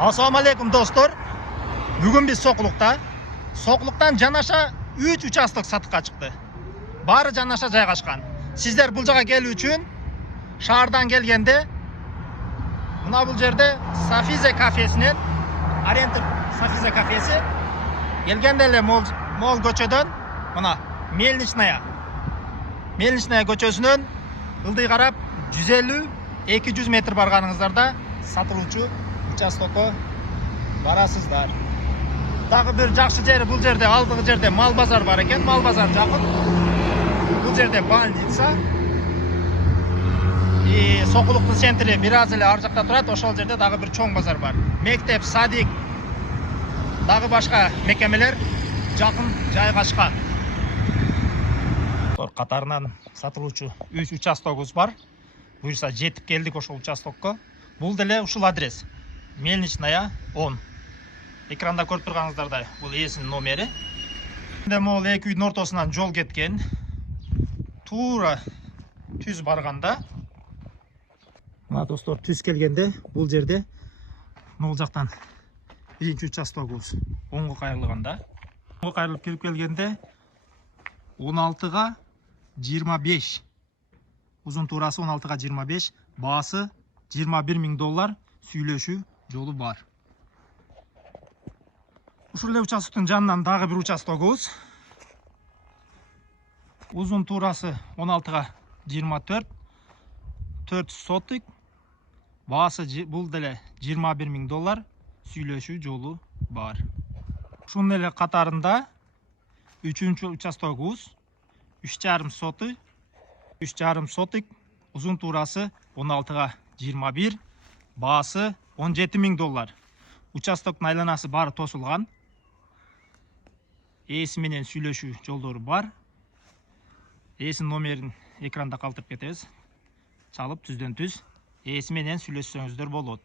Assalamu alaikum dostlar. Bugün biz Sokuluk'ta. Sokuluk'tan Canaş'a 3 участок satışa çıktı. Bari Canaş'a жайгашкан. Sizler bu jaga gelүү үчүн шаардан келгенде мына бул жерде Safize kafesinden Oriental Safize kafesi келгенде эле мол көчөдөн мына Мельничная көчөсүнөн ылдый карап 150-200 метр барганыңыздарда сатылуучу участокко барасыздар. Дагы бир жакшы жери бул жерде, алдыгы жерде мал базар бар экен. Мал базар жакын. Бул жерде больница. Сокулуктун центри бир аз эле ар жакта турат. Ошол жерде дагы бир чоң базар бар. Мектеп, садик, дагы башка мекемелер жакын жайгашкан. Катарынан сатылуучу 3 участогубуз бар. Буюрса жетип келдик ошол участокко. Бул деле ушул адрес. Мельничная 10. Экранда көрүп турганыңыздардай, бул ээсинин номери. Могул эки үйдүн ортосунан жол кеткен. Туура түз барганда, мына достор, түз келгенде бул жерде могул жактан биринчи участогубуз оңго кайрылганда, оңго кайрылып келип келгенде 16га 25. Узун туурасы 16га 25, баасы $21,000 сүйлөшүү жолу бар. Ушул эле участоктун жанынан дагы бир участогубуз. Узун туурасы 16га 24, 400 сотик, баасы бул деле $21,000 сүйлөшүү жолу бар. Ушунун эле катарында 3-чү участогубуз 3,5 сотик, узун туурасы 16га 21, баасы $17,000. Участоктун айланасы бары тосулган. Ээси менен сүйлөшүү жолдору бар. Ээсинин номерин экранда калтырып кетебиз. Чалып түздөн түз ээси менен сүйлөшсөңүздөр болот.